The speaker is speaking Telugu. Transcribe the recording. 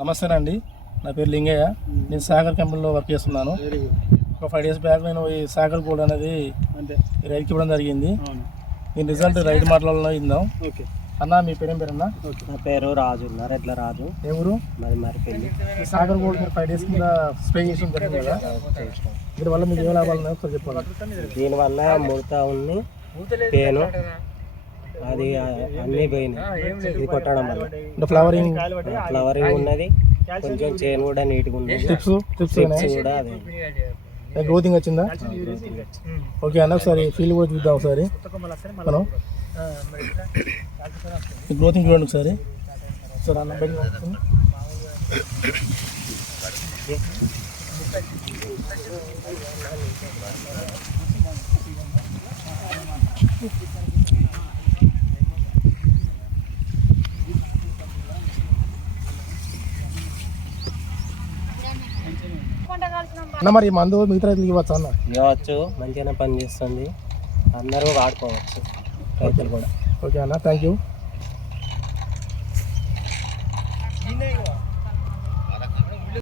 నమస్తే అండి, నా పేరు లింగయ్య. నేను సాగర్ కంపెనీలో వర్క్ చేస్తున్నాను. ఒక 5 డేస్ బ్యాక్ నేను ఈ సాగర్ గోల్డ్ అనేది రైడ్కి ఇవ్వడం జరిగింది. దీని రిజల్ట్ రైడ్ మాటలలో ఇందాం. అన్న, మీ పేరేం పేరు అన్న? నా పేరు రాజు, నరెడ్ల రాజు. ఏ ఊరు? మరిపెల్లి. ఈ సాగర్ గోల్డ్ మీరు 5 డేస్ కింద స్ప్రే చేసి జరిగింది కదా, దీనివల్ల మీకు ఏ లాభాలు ఉన్నాయో ఒకసారి చెప్పండి. దీనివల్ల ముడత ఉంది, పేను అది అన్నీ పోయినాయి ఇది కొట్టడం వల్ల. ఫ్లవరింగ్ ఉన్నది, కొంచెం చేను కూడా నీట్గా ఉన్నది, టిప్స్ కూడా అదే గ్రోతింగ్ వచ్చిందా? ఓకే అన్న, ఒకసారి ఫీల్ కూడా చూద్దాం. ఒకసారి మనం గ్రోతింగ్ చూడండి ఒకసారి. సార్ అన్న అన్న, మరి మందు మిగతా రైతులకు ఇవ్వచ్చు అన్న? ఇవ్వచ్చు, మంచిగానే పని చేస్తుంది, అందరూ వాడుకోవచ్చు, రైతులు కూడా. ఓకే అన్న, థ్యాంక్ యూ.